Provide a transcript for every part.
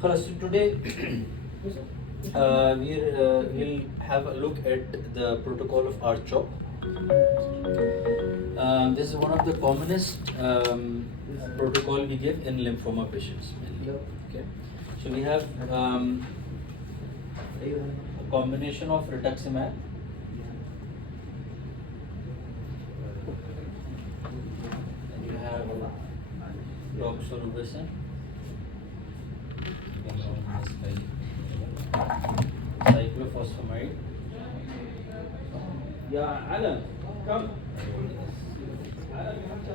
خلاص, so today we'll have a look at the protocol of RCHOP. This is one of the commonest protocol we give in lymphoma patients mainly. Okay, so we have a combination of rituximab, and you have doxorubicin, cyclophosphamide. Yeah, Alan, come. Alan, you have to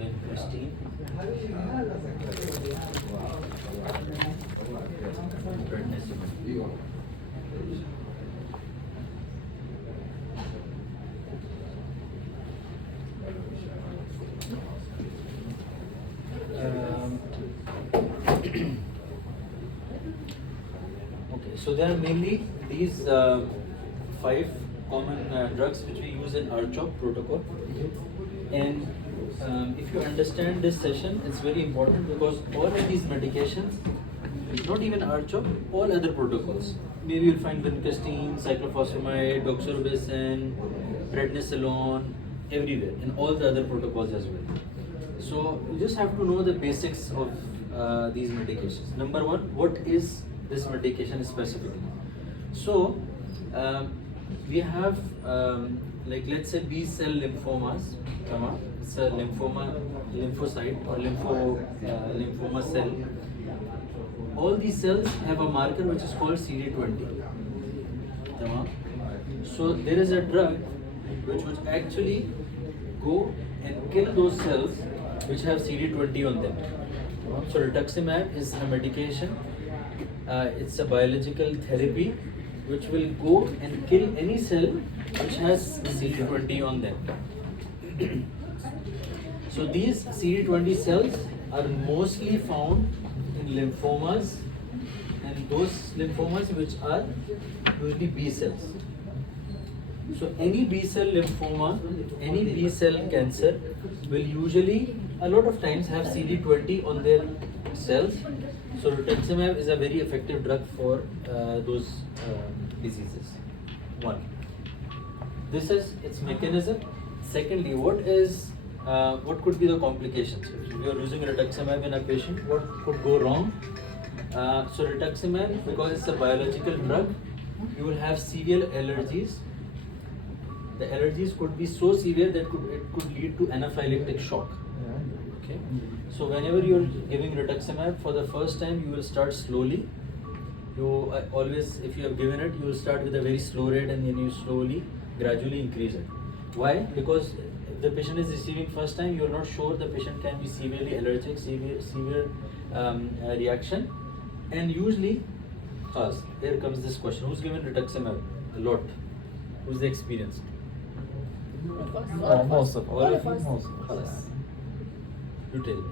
Vincristine, prednisone. Okay, so there are mainly these 5 common drugs which we use in RCHOP protocol. And if you understand this session, it's very important because all of these medications, not even RCHOP, all other protocols, maybe you'll find vincristine, cyclophosphamide, doxorubicin, prednisolone, everywhere, in all the other protocols as well. So you just have to know the basics of these medications. Number one, what is this medication specifically? So we have like, let's say, B cell lymphomas. It's a lymphocyte or lymphoma cell. All these cells have a marker which is called CD20. So there is a drug which would actually go and kill those cells which have CD20 on them. So rituximab is a medication. It's a biological therapy which will go and kill any cell which has CD20 on them. So these CD20 cells are mostly found in lymphomas, and those lymphomas which are usually B cells. So any B cell lymphoma, any B cell cancer will usually, a lot of times, have CD20 on their cells. So rituximab is a very effective drug for those diseases. One, this is its mechanism. Secondly, what could be the complications? If you are using rituximab in a patient, what could go wrong? So rituximab, because it's a biological drug, you will have severe allergies. The allergies could be so severe that it could lead to anaphylactic shock. Okay. So whenever you are giving rituximab for the first time, you will start slowly. You always, if you have given it, you will start with a very slow rate and then you slowly, gradually increase it. Why? Because if the patient is receiving first time, you are not sure the patient can be severely allergic, severe reaction, and usually, here comes this question: who's given rituximab a lot? Who's the experienced? Most of All of us. us. You tell me,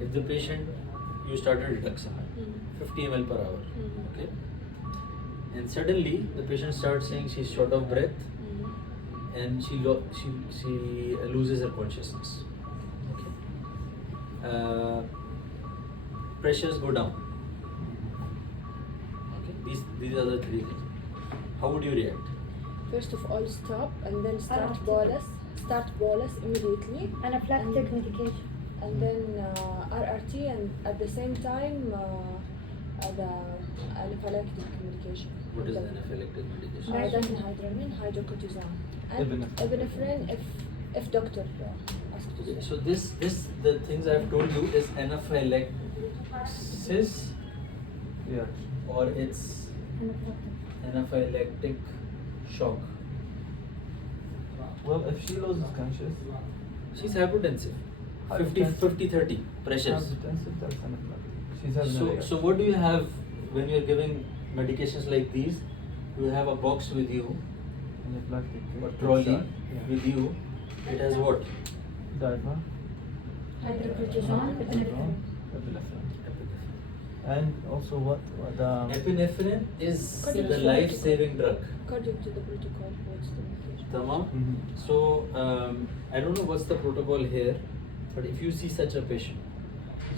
if the patient, you started rituximab, 50 ml per hour, okay, and suddenly the patient starts saying she's short of breath, and she loses her consciousness. Okay, pressures go down. Okay, these are the 3 things. How would you react? First of all, stop and then start bolus. Start bolus immediately. Anaphylactic medication. And then RRT, and at the same time the anaphylactic medication. What is the anaphylactic medication? Diphenhydramine, hydrocortisone, and epinephrine if doctor asks to Okay, so this the things I have told you is anaphylaxis, Yeah. or it's anaphylactic shock. Well, if she loses conscious, She's hypotensive. 50-30 pressures. hypertensive, that's anaphylactic. She's having a So reaction. what do you have when you're giving medications like these? You have a box with you, Anaphylactic. or trolley shot. with you. It has what? Diva. Hydrocortisone, epinephrine. Epinephrine. And also what the Epinephrine is Cardiac the life-saving drug. according to the protocol, what's the medication? Tamam. Mhm. So I don't know what's the protocol here, but if you see such a patient,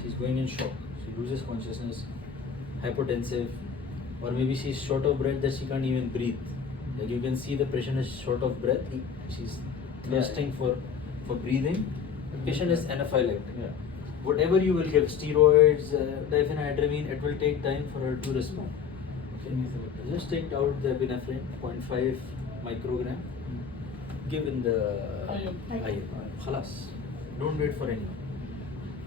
she's going in shock, she loses consciousness, hypotensive, or maybe she's short of breath that she can't even breathe. Like you can see the patient is short of breath, she's thirsting for breathing. The patient is anaphylactic. Yeah. Whatever you will give, steroids, diphenhydramine, it will take time for her to respond. Okay? Just take out the epinephrine, 0.5 microgram, give in the eye. Khalas. Don't wait for anyone.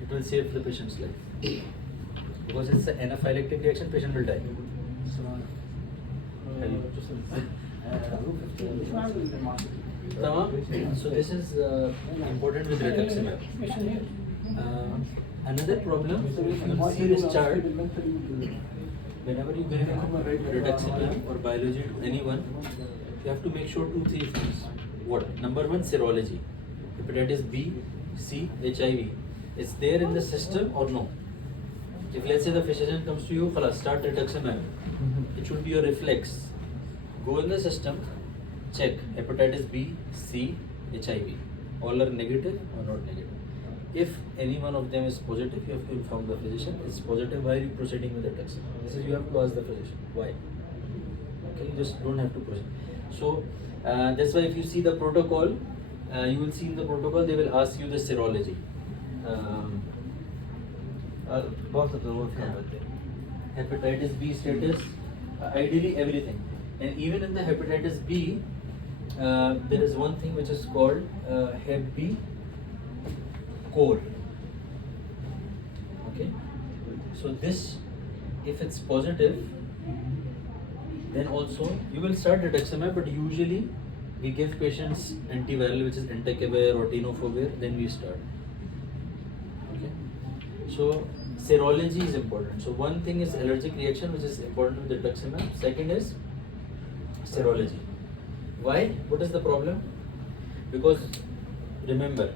It will save the patient's life. Because it's an anaphylactic reaction, patient will die. Tamam. So this is important with rituximab. Another problem, if you see this chart, whenever you give rituximab or biology to anyone, you have to make sure 2-3 things. What? Number one, serology. Hepatitis B, C, HIV. It's there in the system or no? If let's say the physician comes to you, start rituximab. It should be your reflex. Go in the system, check hepatitis B, C, HIV. All are negative or not negative. If any one of them is positive, you have to inform the physician. It's positive. Why are you proceeding with rituximab? This is you have to ask the physician. Why? Okay, you just don't have to proceed. So that's why if you see the protocol, you will see in the protocol they will ask you the serology. Both of the work with it. Hepatitis B status, ideally everything. And even in the hepatitis B, there is one thing which is called Hep B core. Okay, so this, if it's positive, then also you will start rituximab, but usually we give patients antiviral, which is entecavir or tenofovir, then we start. Okay, so serology is important. So one thing is allergic reaction, which is important with rituximab. Second is serology. Why? What is the problem? Because remember,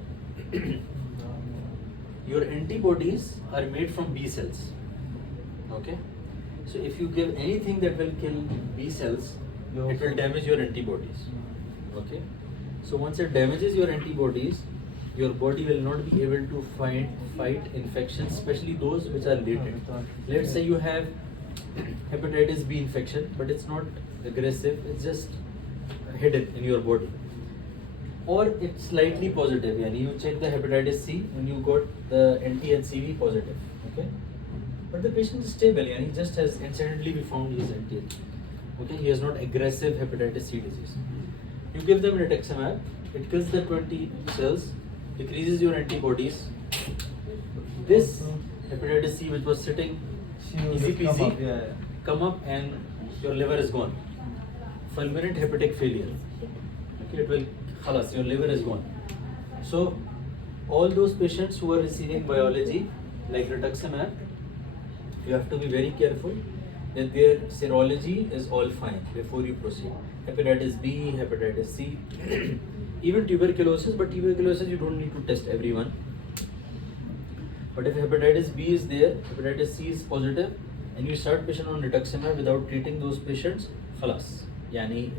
your antibodies are made from B cells. Okay, so if you give anything that will kill B cells, it will damage your antibodies. Okay, so once it damages your antibodies, your body will not be able to fight infections, especially those which are latent. Let's say you have hepatitis B infection, but it's not aggressive, it's just hidden in your body. Or it's slightly positive, and you check the hepatitis C and you got the NT-HCV positive. Okay, but the patient is stable, and he just has incidentally we found he is NT-HCV. Okay, he has not aggressive hepatitis C disease. You give them rituximab, it kills the 20 cells, decreases your antibodies. This hepatitis C, which was sitting easy peasy, come up and your liver is gone. Fulminant hepatic failure. Okay, it will khalas, your liver is gone. So all those patients who are receiving biology like rituximab, you have to be very careful that their serology is all fine before you proceed. Hepatitis B, hepatitis C, even tuberculosis, but tuberculosis you don't need to test everyone. But if hepatitis B is there, hepatitis C is positive, and you start patient on rituximab without treating those patients, khalas. Yani,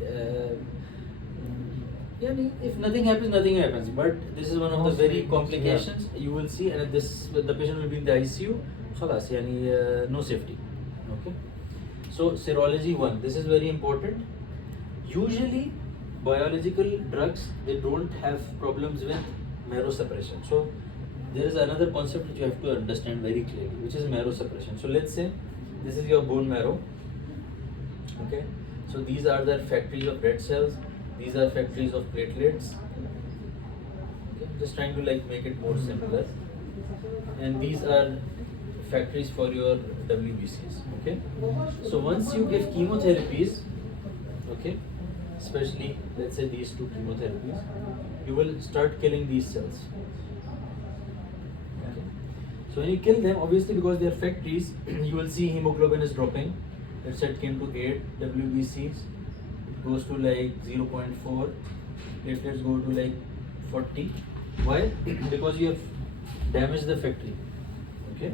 if nothing happens, nothing happens. But this is one of the very complications you will see, and the patient will be in the ICU. Khalas, yani, no safety. Okay. So serology 1, this is very important. Usually, biological drugs, they don't have problems with marrow suppression. So there is another concept which you have to understand very clearly, which is marrow suppression. So let's say this is your bone marrow. Okay. So these are the factories of red cells. These are factories of platelets. Okay. Just trying to like make it more simpler. And these are factories for your WBCs. Okay. So once you give chemotherapies, okay, especially let's say these two chemotherapies, you will start killing these cells. Okay. So when you kill them, obviously because they are factories, you will see hemoglobin is dropping. Let's say it came to 8 WBCs, it goes to like 0.4, platelets go to like 40. Why? Because you have damaged the factory. Okay.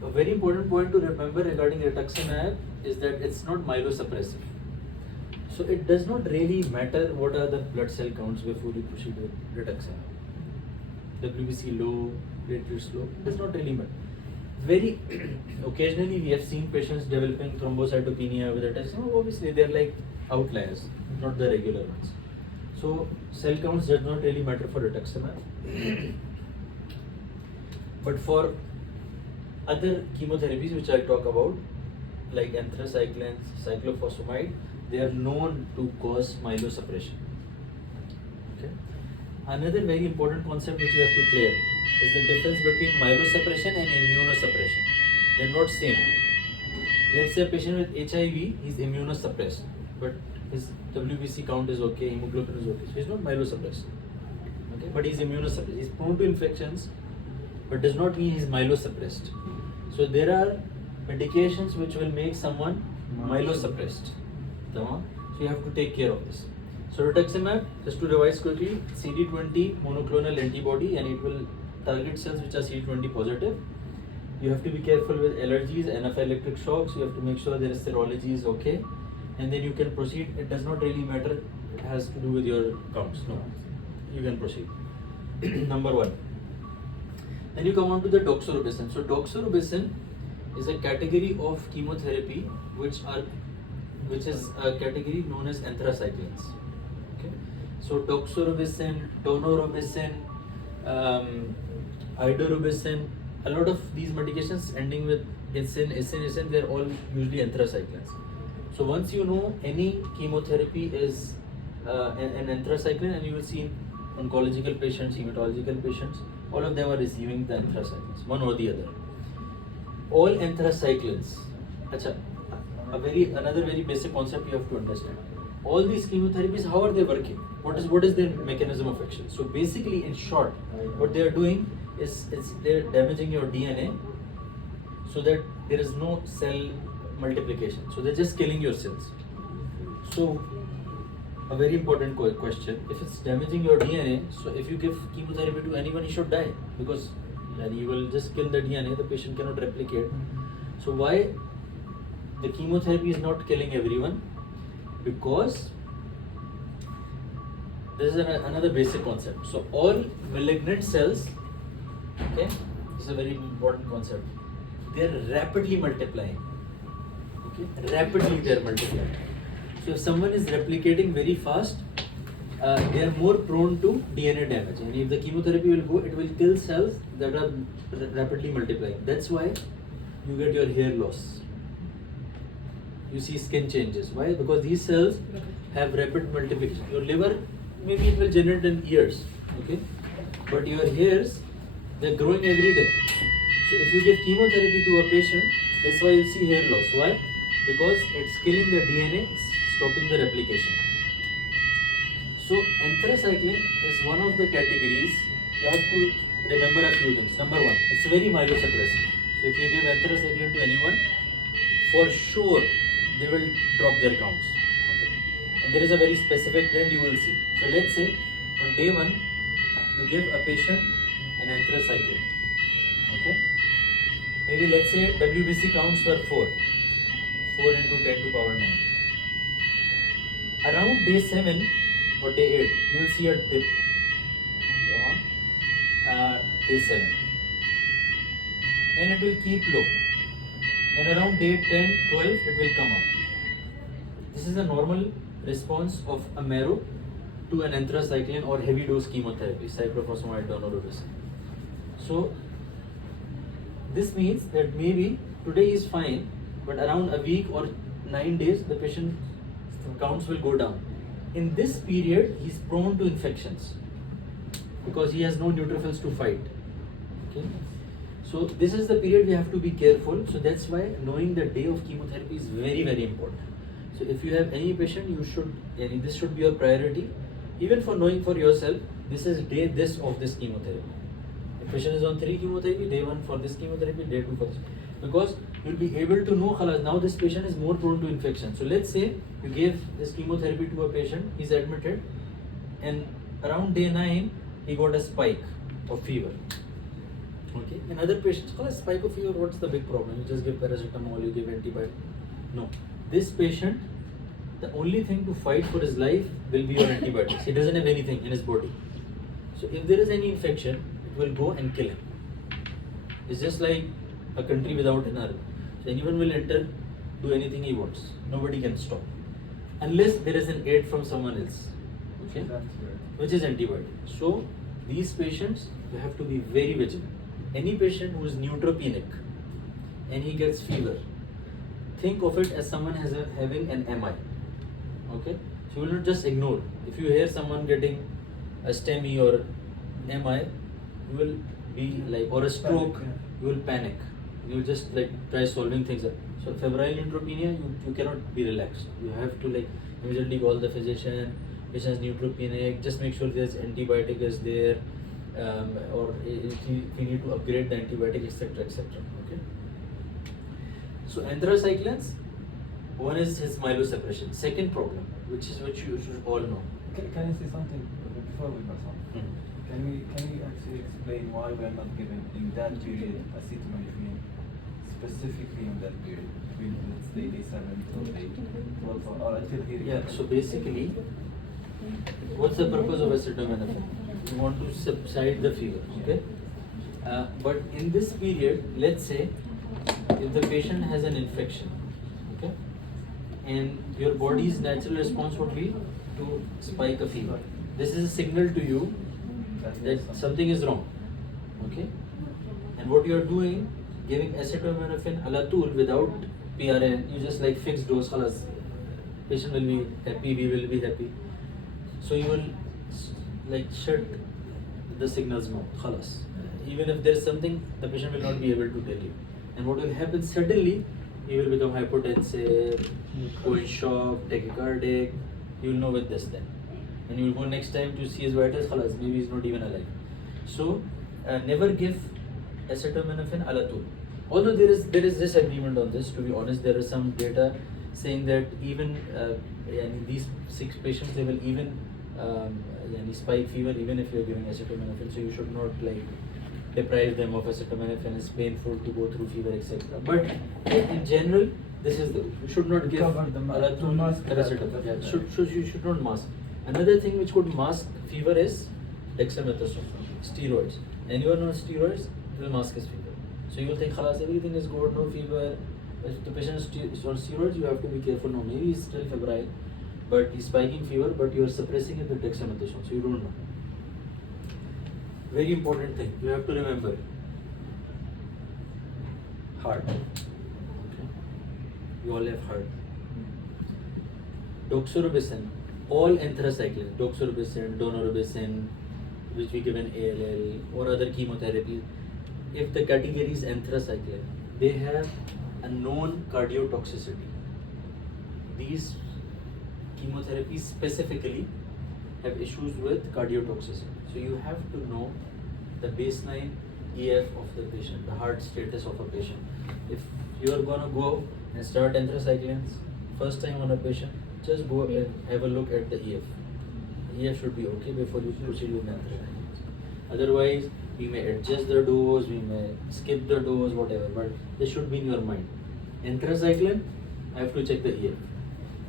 A very important point to remember regarding rituximab is that it's not myelosuppressive. So it does not really matter what are the blood cell counts before you proceed with rituximab. WBC low, platelets low, it does not really matter. Very occasionally we have seen patients developing thrombocytopenia with rituximab. Obviously they are like outliers, not the regular ones. So cell counts does not really matter for rituximab. But for other chemotherapies which I'll talk about, like anthracyclines, cyclophosphamide, they are known to cause myelosuppression. Okay. Another very important concept which you have to clear is the difference between myelosuppression and immunosuppression. They are not same. Let's say a patient with HIV is immunosuppressed, but his WBC count is okay, hemoglobin is okay. So he's not myelosuppressed. Okay, but he's immunosuppressed. He's prone to infections, but does not mean he's myelosuppressed. So there are medications which will make someone myelosuppressed. So you have to take care of this. So rituximab, just to revise quickly, CD20 monoclonal antibody, and it will target cells which are CD20 positive. You have to be careful with allergies, anaphylactic shocks. You have to make sure their serology is okay, and then you can proceed. It does not really matter. It has to do with your counts. No, you can proceed. Number one. Then you come on to the doxorubicin. So doxorubicin is a category of chemotherapy which is a category known as anthracyclines. Okay. So doxorubicin, daunorubicin, idorubicin, a lot of these medications ending with isin, they're all usually anthracyclines. So once you know any chemotherapy is an anthracycline, and you will see oncological patients, hematological patients, all of them are receiving the anthracyclines, one or the other. All anthracyclines, another very basic concept you have to understand. All these chemotherapies, how are they working? What is their mechanism of action? So basically, in short, what they are doing is they're damaging your DNA so that there is no cell multiplication. So they're just killing your cells. So a very important question: if it's damaging your DNA, so if you give chemotherapy to anyone, he should die, because then you will just kill the DNA. The patient cannot replicate. So why the chemotherapy is not killing everyone? Because this is another basic concept. So all malignant cells, okay, this is a very important concept. They are rapidly multiplying. Okay, rapidly they are multiplying. So if someone is replicating very fast, they are more prone to DNA damage. And if the chemotherapy will go, it will kill cells that are rapidly multiplying. That's why you get your hair loss. You see skin changes. Why? Because these cells have rapid multiplication. Your liver, maybe it will generate in years, okay? But your hairs, they're growing every day. So if you give chemotherapy to a patient, that's why you see hair loss. Why? Because it's killing the DNA, it's stopping the replication. So anthracycline is one of the categories. You have to remember a few things. Number one, it's very myelosuppressive. So if you give anthracycline to anyone, for sure they will drop their counts. Okay. And there is a very specific trend you will see. So let's say on day one, you give a patient an anthracycline. Okay. Maybe let's say WBC counts were 4. 4 into 10 to power 9. Around day 7 or day 8, you will see a dip. Day 7. And it will keep low. And around day 10, 12, it will come up. This is a normal response of a marrow to an anthracycline or heavy dose chemotherapy, cyclophosphamide, daunorubicin. So this means that maybe today is fine, but around a week or 9 days, the patient counts will go down. In this period, he is prone to infections because he has no neutrophils to fight. Okay. So this is the period we have to be careful. So that's why knowing the day of chemotherapy is very, very important. So if you have any patient, you should, this should be your priority. Even for knowing for yourself, this is day this of this chemotherapy. If patient is on 3 chemotherapy, day 1 for this chemotherapy, day 2 for this. Because you'll be able to know, now this patient is more prone to infection. So let's say you gave this chemotherapy to a patient, he's admitted, and around day 9, he got a spike of fever. Okay, in other patients, a spike of fever, what's the big problem? You just give paracetamol, you give antibiotic. No, this patient the only thing to fight for his life will be your antibiotics. He doesn't have anything in his body. So if there is any infection, it will go and kill him. It's just like a country without an army. So anyone will enter, do anything he wants. Nobody can stop. Unless there is an aid from someone else. Okay? Which is antibiotic. So these patients, you have to be very vigilant. Any patient who is neutropenic and he gets fever, think of it as someone having an MI. Okay? So you will not just ignore. If you hear someone getting a STEMI or MI, you will be like, or a stroke, you will panic. You will just like try solving things. So febrile neutropenia, you cannot be relaxed. You have to like immediately call the physician. Patient is neutropenic. Just make sure there's antibiotic is there, or if you need to upgrade the antibiotic, etc., etc. Okay. So anthracyclines, one is his myelosuppression. Second problem, which you should all know. Can I say something before we pass on? Can we actually explain why we are not given in that period acetaminophen, specifically in that period, between let's say day 7 till day 12 or until he Yeah. recovers? So basically, what's the purpose of acetaminophen? You want to subside the fever. Okay. But in this period, let's say if the patient has an infection, okay, and your body's natural response would be to spike a fever. This is a signal to you that something is wrong. Okay? And what you are doing, giving acetaminophen ala tool without PRN, you just like fixed dose, khalas. Patient will be happy, we will be happy. So you will like shut the signals mouth, khalas. Even if there is something, the patient will not be able to tell you. And what will happen suddenly, he will become hypotensive, go in shock, tachycardic. You will know with this then. And you will go next time to see his vitals, khalas, maybe he's not even alive. So never give acetaminophen ala tool. Although there is disagreement on this, to be honest, there is some data saying that even these 6 patients, they will even spike fever even if you are giving acetaminophen. So you should not like deprive them of acetaminophen. It's painful to go through fever, etc. But in general, this is you should not give Cover the ala tool paracetamol. Yeah, you should not mask. Another thing which could mask fever is dexamethasone, steroids. Anyone on steroids will mask his fever. So you will think, khalas, everything is good, no fever. If the patient is on steroids, you have to be careful. No, maybe he's still febrile, but he's spiking fever, but you are suppressing it with dexamethasone, so you don't know. Very important thing, you have to remember. Heart. Okay. You all have heart. Doxorubicin, all anthracyclines, doxorubicin, daunorubicin, which we give in ALL or other chemotherapy, if the category is anthracycline, they have a known cardiotoxicity. These chemotherapies specifically have issues with cardiotoxicity. So you have to know the baseline EF of the patient, the heart status of a patient. If you are gonna go and start anthracyclines first time on a patient, just go and have a look at the EF. EF should be okay before you proceed with anthracyclines. Otherwise, we may adjust the dose, we may skip the dose, whatever, but this should be in your mind. Anthracycline, I have to check the EF.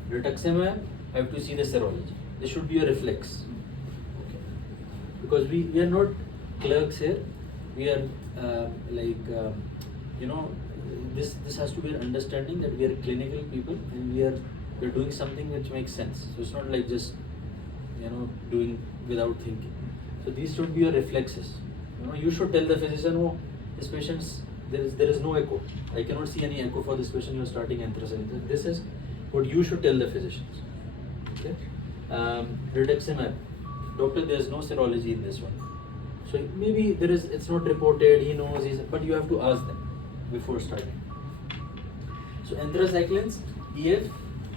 Rituximab, I have to see the serology. This should be a reflex. Okay. Because we are not clerks here. We are this has to be an understanding that we are clinical people and we are doing something which makes sense. So it's not like just doing without thinking. So these should be your reflexes. You should tell the physician, oh, this patient's there is no echo. I cannot see any echo for this patient. You are starting anthracycline. This is what you should tell the physicians. Okay. Rituximab, doctor, there is no serology in this one. So maybe it's not reported. He knows, but you have to ask them before starting. So anthracyclines, EF,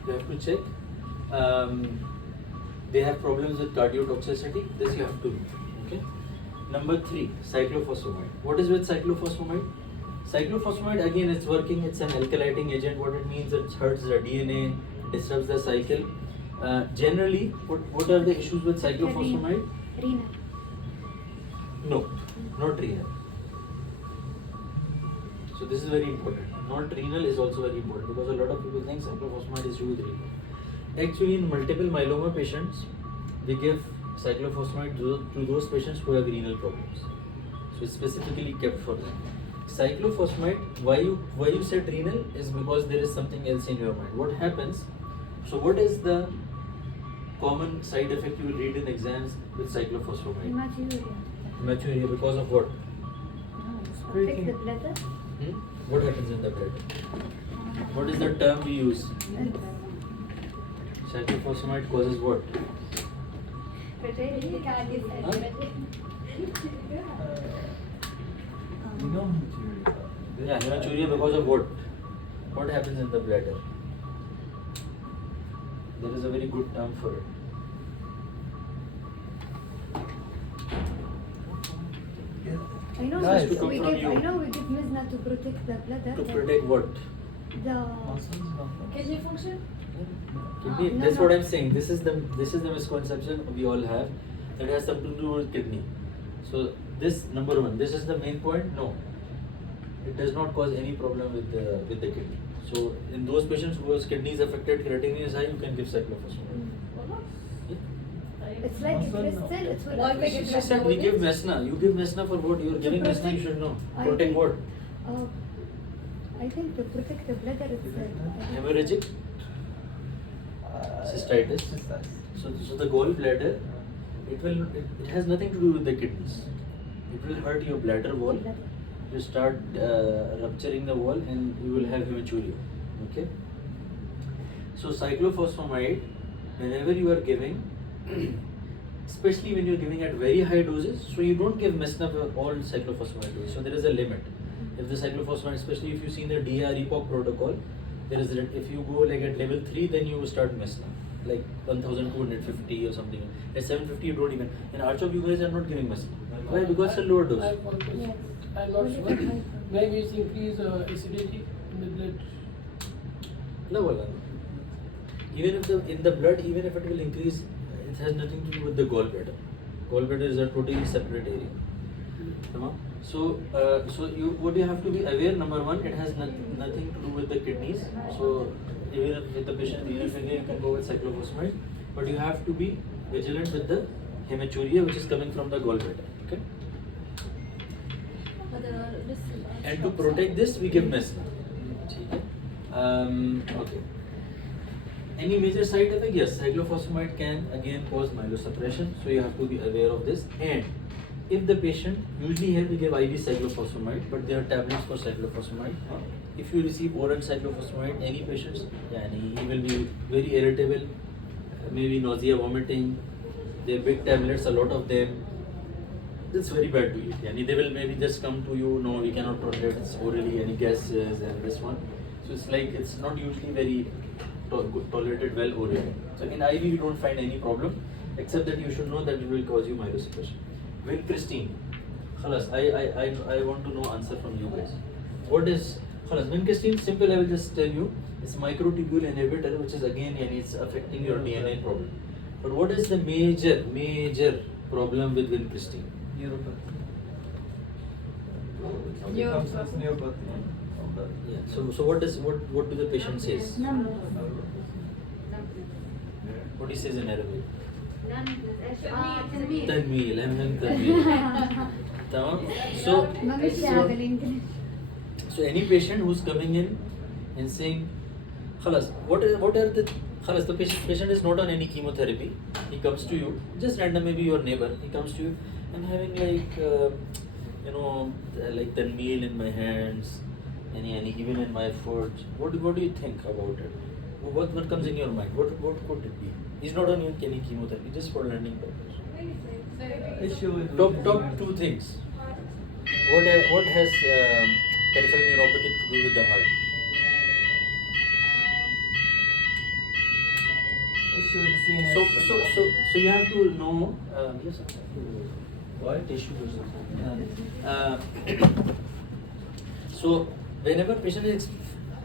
you have to check. They have problems with cardiotoxicity. This you have to know. Okay. Number 3, cyclophosphamide. What is with cyclophosphamide? Cyclophosphamide, again, it's working. It's an alkylating agent. What it means, it hurts the DNA, disrupts the cycle. Generally, what are the issues with cyclophosphamide? Renal. No, not renal. So this is very important. Not renal is also very important because a lot of people think cyclophosphamide is with renal. Actually, in multiple myeloma patients, we give cyclophosphamide to those patients who have renal problems. So it's specifically kept for them. Cyclophosphamide, why you said renal is because there is something else in your mind. What happens? So what is the common side effect you will read in exams with cyclophosphamide? Hematuria. Hematuria because of what? Affect the bladder. What happens in the blood? What is the term we use? Cyclophosphamide causes what? You know hematuria. Yeah, hematuria because of what? What happens in the bladder? There is a very good term for it. I know Guys, to come we from give. you. I know we give Mizna to protect the bladder. To but protect what? the Muscles, not Kidney function? Kidney. No, That's no. what I'm saying. This is the misconception we all have. That has something to do with kidney. So this number one. This is the main point. No, it does not cause any problem with the kidney. So in those patients whose kidney is affected, creatinine is high, you can give cyclophosphamide. it's like a Muscle, no. crystal. It will Why affect take it She back? said we give Mesna. You give Mesna for what? You are giving Mesna. You should know. I Protect think- what? Uh, I think to protect the bladder itself. Hemorrhagic cystitis. Cystitis. So the gallbladder, it has nothing to do with the kidneys. It will hurt your bladder wall. You start rupturing the wall and you will have hematuria. Okay. So cyclophosphamide, whenever you are giving, especially when you are giving at very high doses, so you don't give Mesna for all cyclophosphamide doses. So there is a limit. If the cyclophosphamide, especially if you see the DR-EPOC protocol, there is if you go like at level 3, then you start Mesna, like 1250 or something. At 750 you don't even. In RCHOP you guys are not giving Mesna. Why? Because it's a lower dose. I have one question. Yes. I'm not sure. Maybe it's increase acidity in the blood. No, well, even if in the blood, even if it will increase, it has nothing to do with the gallbladder. Gallbladder is a totally separate area. Tamam? So what you have to be aware. Number one, it has nothing to do with the kidneys. So even if with the patient renal failure, you can go with cyclophosphamide, but you have to be vigilant with the hematuria which is coming from the gallbladder. Okay. And to protect this, we give Mesna. Okay. Any major side effect? Yes, cyclophosphamide can again cause myelosuppression, so you have to be aware of this. And if the patient, usually here we give IV cyclophosphamide, but there are tablets for cyclophosphamide. If you receive oral cyclophosphamide, any patients, he will be very irritable, maybe nausea, vomiting. They are big tablets, a lot of them. It's very bad to eat. They will maybe just come to you, no, we cannot tolerate it's orally any gases and this one. So it's like it's not usually very tolerated well orally. So in IV you don't find any problem, except that you should know that it will cause you myelosuppression. Vincristine. Khalas, I want to know answer from you guys. What is khalas? Vincristine, simple, I will just tell you. It's microtubule inhibitor, which is again it's affecting your DNA problem. But what is the major problem with vincristine? Neuropathy. Neuropathy. Becomes neuropathy of that. Yeah. So what do the patient says? Numbness. What he says in Arabic? تنميل. Tanmeel, I'm having tanmeel. Tamam? ما بيشتغل بالإنجليزي. So any patient who's coming in and saying, khalas, what are the khalas, the patient is not on any chemotherapy. He comes to you, just random, maybe your neighbor. He comes to you, I'm having like tanmeel in my hands, and even in my foot. What do you think about it? What comes in your mind? What could it be? He's not on any chemotherapy, just for learning purpose. Issue with Top two things. What has peripheral neuropathy to do with the heart? issue with the CNS. So you have to know. Yes. Why? Tissue or something. So whenever patient is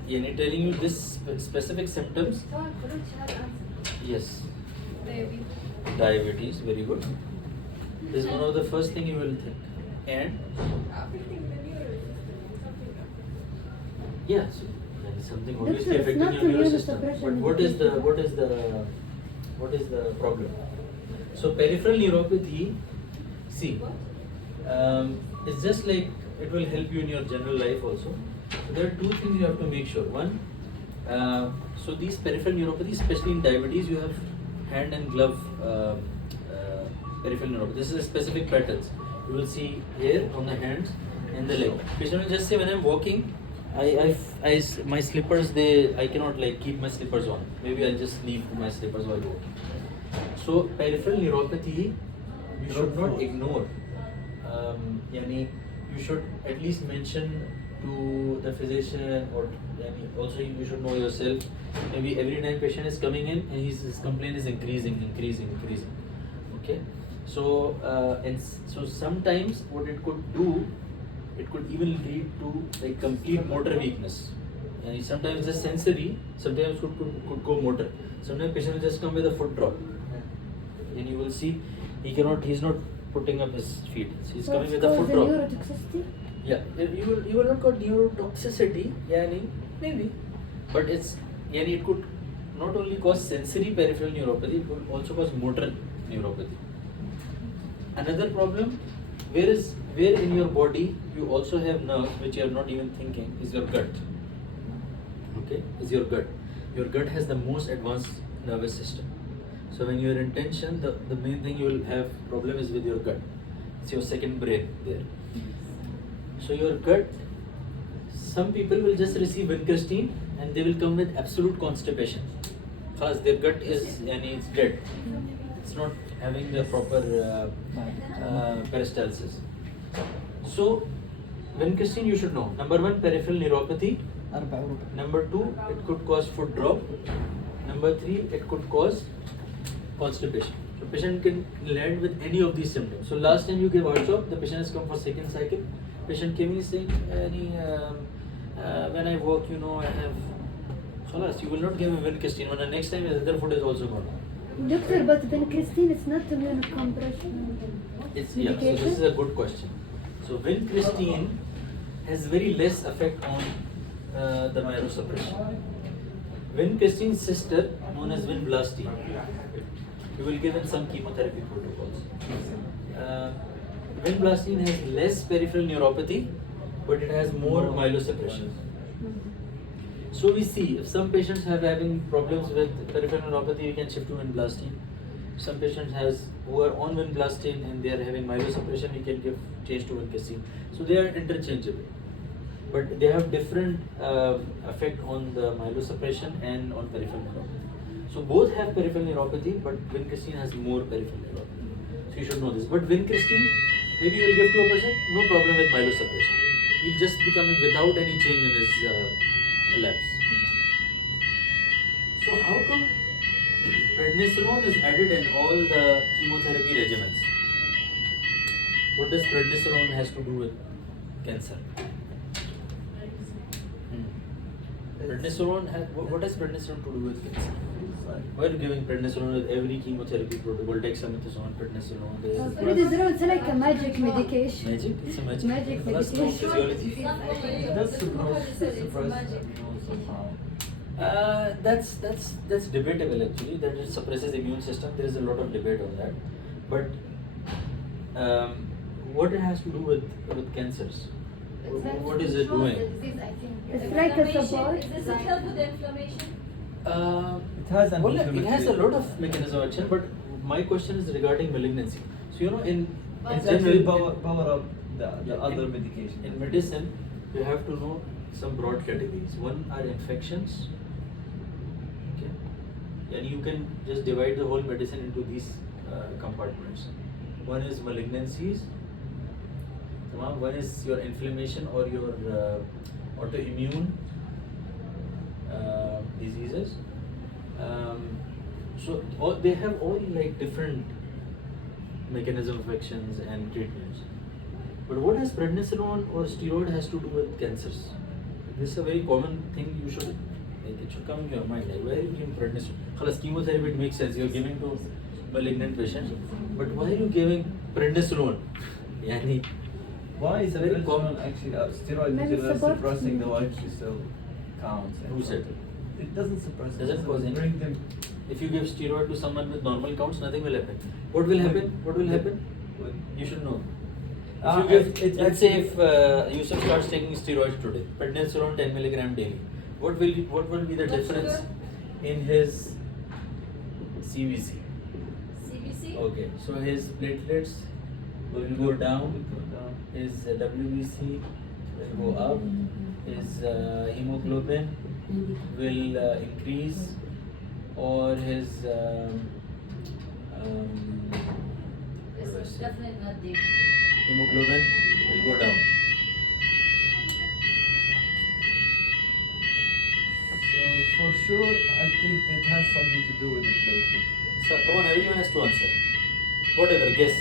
telling you this specific symptoms, yes, diabetes, very good. This is one of the first thing you will think. And yes, And something Doctor, obviously it's affecting not your nervous system. immunosuppression But what is the problem? So peripheral neuropathy, see, it's just like it will help you in your general life also. So there are two things you have to make sure. One, so these peripheral neuropathy, especially in diabetes, you have hand and glove peripheral neuropathy. This is a specific patterns. You will see here on the hands and the leg. Patient will just say when I'm walking, my slippers, I cannot like keep my slippers on. Maybe I'll just leave my slippers while walking. So peripheral neuropathy, you should not ignore. Yani you should at least mention to the physician, or also you should know yourself. Maybe every time patient is coming in and his complaint is increasing. Okay. So so sometimes what it could do, it could even lead to like complete motor weakness. And sometimes it's sensory, sometimes could go motor. Sometimes patient will just come with a foot drop. And you will see he's not putting up his feet. He's So coming it's with a called foot the drop. neurotoxicity? Yeah, you will not call neurotoxicity, maybe, but it could not only cause sensory peripheral neuropathy, it could also cause motor neuropathy. Another problem, where in your body you also have nerves which you are not even thinking, is your gut. Okay, is your gut. Your gut has the most advanced nervous system. So when you are in tension, the main thing you will have problem is with your gut. It's your second brain there. So your gut, some people will just receive vincristine and they will come with absolute constipation. Because their gut is it's dead. It's not having the proper peristalsis. So vincristine you should know. Number one, peripheral neuropathy. Number two, it could cause foot drop. Number three, it could cause constipation. So patient can land with any of these symptoms. So last time you gave RCHOP, the patient has come for second cycle. Patient came in saying, when I walk, I have. Khalas, you will not give him vincristine. When the next time his other foot is also gone. Doctor, but vincristine is not immunocompression. So this is a good question. So vincristine has very less effect on the myelosuppression. Vincristine's sister, known as vinblastine, you will give in some chemotherapy protocols. Vinblastine has less peripheral neuropathy, but it has more myelosuppression. So we see if some patients are having problems with peripheral neuropathy, we can shift to vinblastine. Some patients who are on vinblastine and they are having myelosuppression, we can change to vincristine. So they are interchangeable, but they have different effect on the myelosuppression and on peripheral neuropathy. So both have peripheral neuropathy, but vincristine has more peripheral neuropathy. So you should know this. But vincristine, maybe you will give to a person, no problem with myelosuppression. He'll just be coming without any change in his labs. So how come prednisolone is added in all the chemotherapy regimens? What does prednisolone has to do with cancer? Prednisolone what has prednisolone to do with cancer? Why are you giving prednisolone with every chemotherapy protocol? Dexamethasone, prednisolone. Prednisolone is like a magic medication. Magic? It's a magic. Magic Let's know medication. physiology. That's suppress somehow. That's debatable actually. That it suppresses immune system. There is a lot of debate on that. But what it has to do with cancers? What is it doing? It's like a support. Does it help with inflammation? It has an It has a lot of mechanism of action, but my question is regarding malignancy. So in It's general, actually power up the other medication. In medicine, you have to know some broad categories. One are infections. Okay, and you can just divide the whole medicine into these compartments. One is malignancies. One is your inflammation or your autoimmune diseases. So they have all like different mechanism of actions and treatments. But what has prednisolone or steroid has to do with cancers? This is a very common thing. You should it should come into your mind. Like, why are you giving prednisolone? Khalas, chemotherapy, it makes sense. You are giving to malignant patients. But why are you giving prednisolone? Why is It's a very common actually steroid Maybe is support- suppressing the white cell counts. And Who said? It doesn't suppress. Doesn't it cause any- bring them. If you give steroid to someone with normal counts, nothing will happen. What will happen? What will happen? You should know. If you give, let's say if Yusuf starts taking steroids today, prednisolone 10 milligram daily, what will be the Blood difference sugar? in his CBC? CBC? Okay, so his platelets will go down, his WBC will go up, his hemoglobin will increase, or his This is definitely not deep. hemoglobin will go down. So for sure, I think it has something to do with the platelet. So come on, everyone has to answer. Whatever, guess.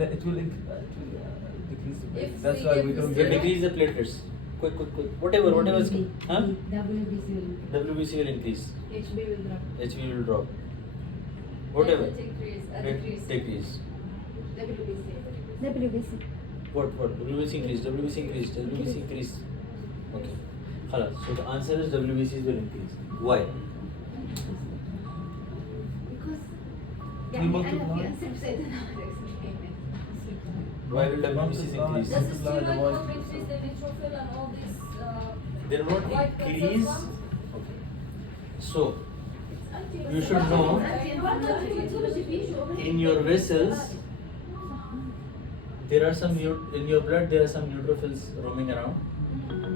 It will decrease the platelet. If That's we why give we don't this Will get decrease the platelets. Quick. Whatever is, huh? WBC. WBC will increase. HB will drop. HB will drop. Whatever. It increase. It decrease. WBC. What? WBC increase. WBC increase. Okay. Khalas. So the answer is WBCs will increase. Why? Because يعني multiply. أنا في أنسب سيدنا Why will WBCs increase? Does the Multiply the steroid one- group increase the neutrophil and all these? They will not white blood increase. cells Okay. So you should know in your vessels there are some in your blood there are some neutrophils roaming around,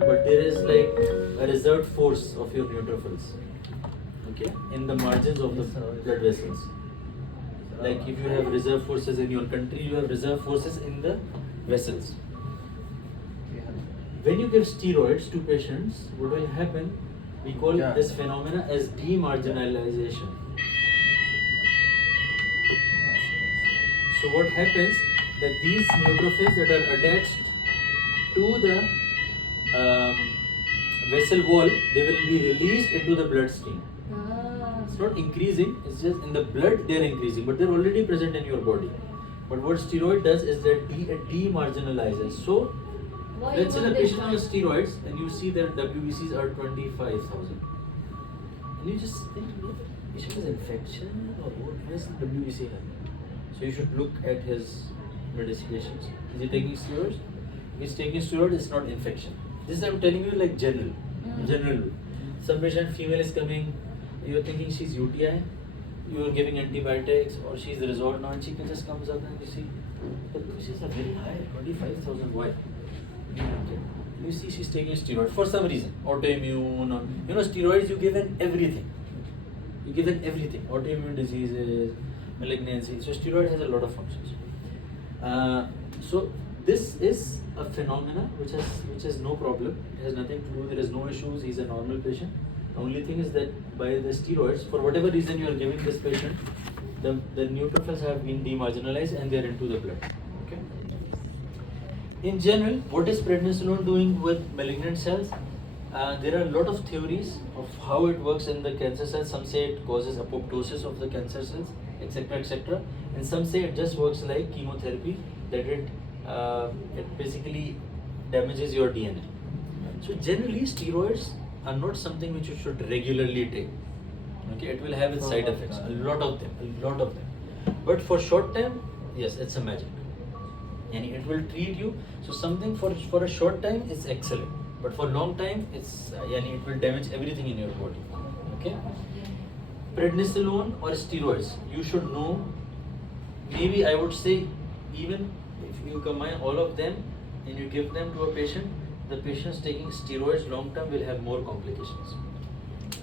but there is like a reserved force of your neutrophils. Okay, in the margins of the blood vessels. Like if you have reserve forces in your country, you have reserve forces in the vessels. When you give steroids to patients, what will happen? We call Yeah. this phenomena as demarginalization. So what happens that these neutrophils that are attached to the vessel wall, they will be released into the bloodstream. It's not increasing, it's just in the blood they are increasing, but they're already present in your body. But what steroid does is that it demarginalizes. So Why let's say you the want patient this on one? steroids and you see that WBCs are 25,000. And you just think, patient has infection or what is WBC having? So you should look at his medications. Is he taking steroids? If he's taking steroids, it's not infection. This I'm telling you like general. Some patient female is coming, you're thinking she's UTI, you're giving antibiotics or she's resolved now and she can just comes up and you see the doses are very high, 25,000. Why? Okay. You see she's taking steroids for some reason, autoimmune or, steroids you give in everything. You give in everything, autoimmune diseases, malignancy. So steroid has a lot of functions. So this is a phenomena which has no problem. It has nothing to do. There is no issues. He's a normal patient. The only thing is that by the steroids, for whatever reason you are giving this patient, the neutrophils have been demarginalized and they are into the blood. Okay. In general, what is prednisolone doing with malignant cells? There are a lot of theories of how it works in the cancer cells. Some say it causes apoptosis of the cancer cells, etc., etc. And some say it just works like chemotherapy, that it basically damages your DNA. So generally, steroids are not something which you should regularly take. Okay, it will have its side effects, a lot of them. But for short time, yes, it's a magic. And it will treat you. So something for a short time is excellent, but for long time, it will damage everything in your body. Okay. Prednisolone or steroids, you should know. Maybe I would say, even if you combine all of them and you give them to a patient, the patients taking steroids long term will have more complications.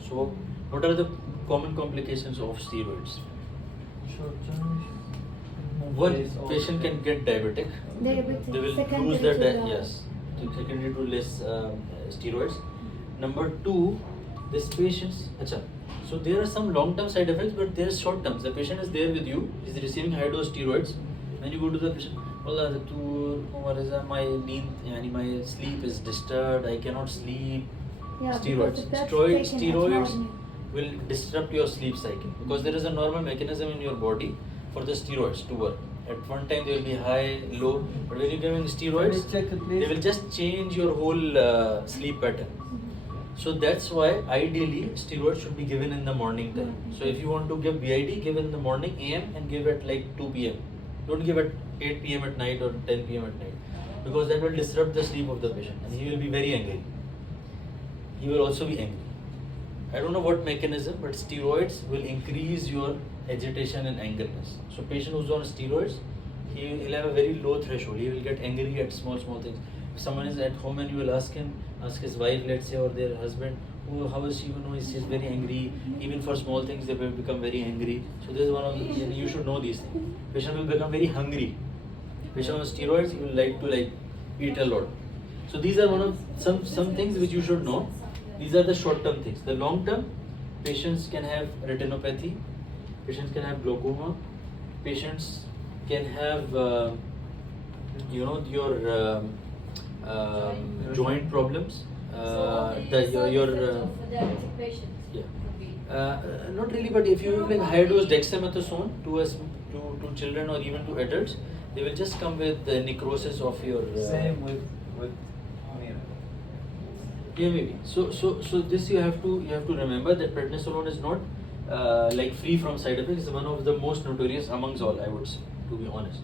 So, what are the common complications of steroids? One, patient can get diabetic. Diabetic. They will Secondary lose their to the- secondary to less steroids. Number two, this patient's so there are some long-term side effects, but there are short-term. The patient is there with you, is receiving high-dose steroids, and you go to the patient, Allah, my sleep is disturbed, I cannot sleep. Yeah, Steroids. because that's Steroids taken at morning. will disrupt your sleep cycle because there is a normal mechanism in your body for the steroids to work. At one time they will be high, low, but when you're giving steroids, Can you check it, please? they will just change your whole sleep pattern. So that's why ideally steroids should be given in the morning time. So if you want to give BID, give in the morning AM and give at like 2 p.m. Don't give at 8 p.m. at night or 10 p.m. at night, because that will disrupt the sleep of the patient and he will be very angry. He will also be angry. I don't know what mechanism, but steroids will increase your agitation and angerness. So patient who's on steroids, he will have a very low threshold. He will get angry at small things. If someone is at home and you will ask his wife, let's say, or their husband, oh, how is she? She's very angry. Even for small things, they will become very angry. So this is one of the, you should know these things. Patient will become very hungry. Patient on steroids, he will like to eat a lot. So these are one of some things which you should know. These are the short-term things. The long-term, patients can have retinopathy, patients can have glaucoma, patients can have, your joint problems. Your diabetic patients. Yeah. Not really, but if you give higher dose dexamethasone to children or even to adults, they will just come with the necrosis of your. Same with Yeah, maybe. So this you have to remember that prednisolone is not free from side effects. It's one of the most notorious amongst all, I would say, to be honest.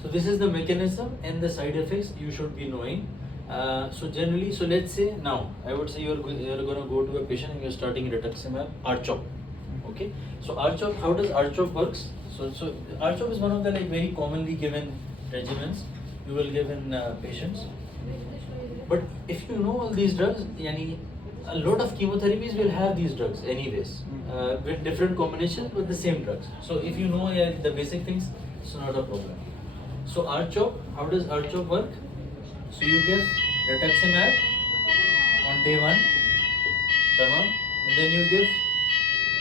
So this is the mechanism and the side effects you should be knowing. So generally, so let's say now, I would say you're going to go to a patient and you're starting rituximab RCHOP. Okay. So RCHOP, how does RCHOP works? So RCHOP is one of the very commonly given regimens you will give in patients. But if you know all these drugs, a lot of chemotherapies will have these drugs anyways, with different combinations with the same drugs. So if you know the basic things, it's not a problem. So RCHOP, how does RCHOP work? So you give rituximab on day 1, tamam, and then you give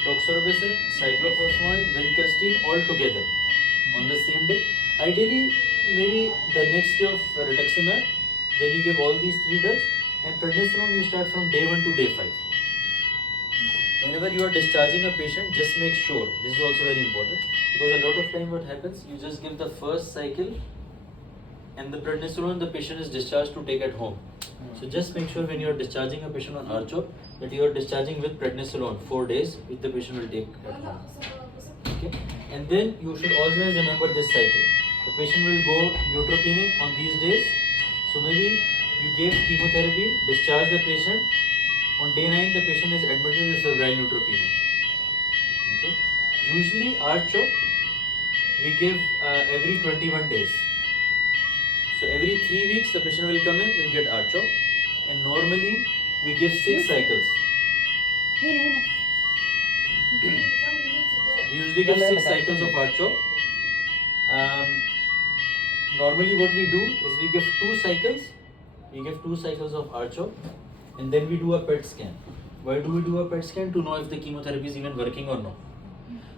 doxorubicin, cyclophosphamide, vincristine all together on the same day. Ideally, maybe the next day of rituximab, then you give all these 3 drugs, and prednisolone you start from day 1 to day 5. Whenever you are discharging a patient, just make sure, this is also very important, because a lot of time what happens, you just give the first cycle and the prednisolone the patient is discharged to take at home. So just make sure when you are discharging a patient on RCHOP that you are discharging with prednisolone 4 days, which the patient will take at home. Okay? And then you should always remember this cycle. The patient will go neutropenic on these days. So maybe you gave chemotherapy, discharge the patient. On day 9, the patient is admitted with febrile neutropenia. Okay. Usually RCHOP we give every 21 days. So every 3 weeks the patient will come in, will get RCHOP, and normally we give 6 cycles. هنا We usually give 6 cycles of RCHOP. Normally what we do is we give 2 cycles. We give 2 cycles of RCHOP, and then we do a PET scan. Why do we do a PET scan? To know if the chemotherapy is even working or not.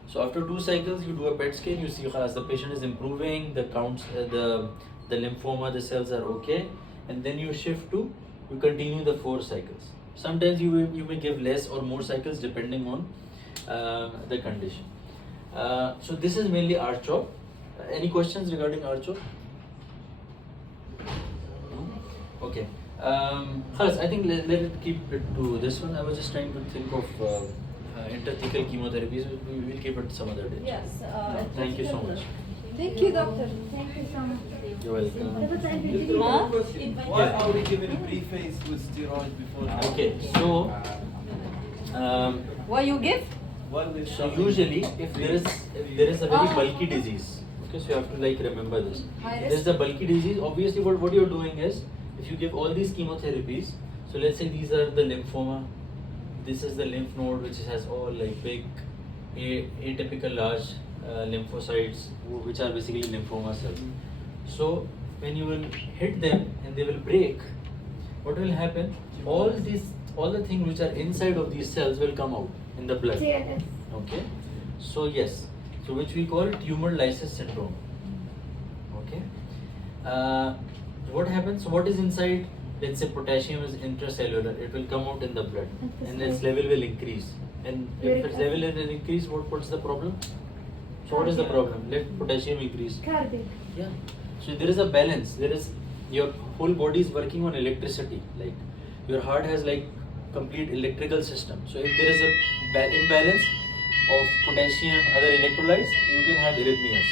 So after 2 cycles, you do a PET scan. You see as the patient is improving, the counts, the lymphoma, the cells are okay, and then you shift to you continue the 4 cycles. Sometimes you may give less or more cycles depending on the condition. So this is mainly RCHOP. Any questions regarding RCHOP? Okay. I think let it keep it to this one. I was just trying to think of intrathecal chemotherapies. We will keep it some other day. Yes. Thank you so much. Thank you, doctor. Thank you so much. You're welcome. One question. Why are we giving pre-phase with steroids before? Okay, so Why you give? Why we so usually if there is a very bulky disease, okay, so you have to remember this. If there is a bulky disease, obviously what you're doing is if you give all these chemotherapies, so let's say these are the lymphoma, this is the lymph node which has all big atypical large lymphocytes which are basically lymphoma cells. So when you will hit them and they will break, what will happen? All the things which are inside of these cells will come out in the blood. TLS. Okay. So yes. So which we call tumor lysis syndrome. Okay. What happens? So what is inside? Let's say potassium is intracellular. It will come out in the blood, and its level will increase. And if its level will increase, what's the problem? So what is the problem? Let potassium increase. Cardiac. Yeah. So there is a balance. There is your whole body is working on electricity. Like your heart has complete electrical system. So if there is a imbalance of potassium, other electrolytes, you can have arrhythmias.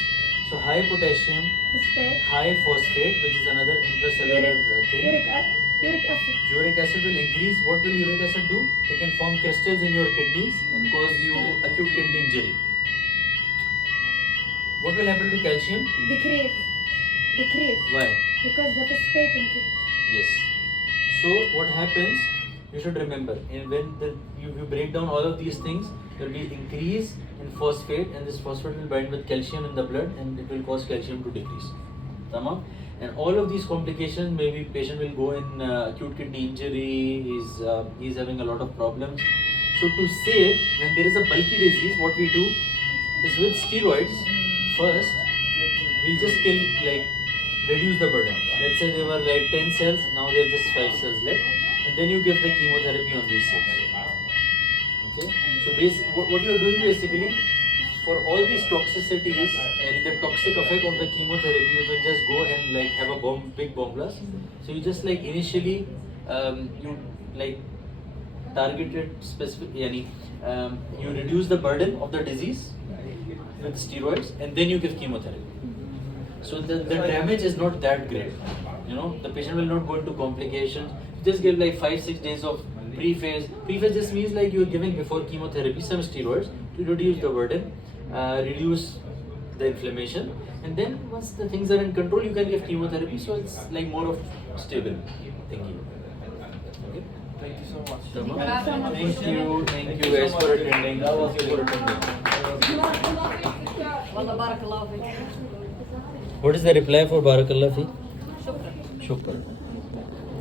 So high potassium, Phosphate. high phosphate, which is another intracellular thing. Uric acid. Uric acid will increase. What will uric acid do? It can form crystals in your kidneys and cause you acute kidney injury. What will happen to calcium? Decrease. Why? Because the phosphate increase. Yes. So what happens? You should remember, and when you break down all of these things, there will be increase in phosphate, and this phosphate will bind with calcium in the blood, and it will cause calcium to decrease. Tamam? And all of these complications, maybe patient will go in acute kidney injury. He's having a lot of problems. So to save, when there is a bulky disease, what we do is with steroids. First, we'll just reduce the burden. Let's say there were like 10 cells, now there are just 5 cells left, and then you give the chemotherapy on these cells. Okay? So what you are doing basically, for all these toxicities and the toxic effect of the chemotherapy, you will just go and have a big bomb blast. So you just initially you targeted specific, you reduce the burden of the disease with steroids, and then you give chemotherapy. So the damage is not that great. The patient will not go into complications. Just give 5-6 days of pre-phase. Pre-phase just means you are giving before chemotherapy some steroids to reduce the burden, reduce the inflammation, and then once the things are in control, you can give chemotherapy. So it's more of stable thinking. Okay. Thank you so much. Thank you guys for attending. والله بارك الله فيك. What is the reply for Barakallah fi? شكرا. Shukran.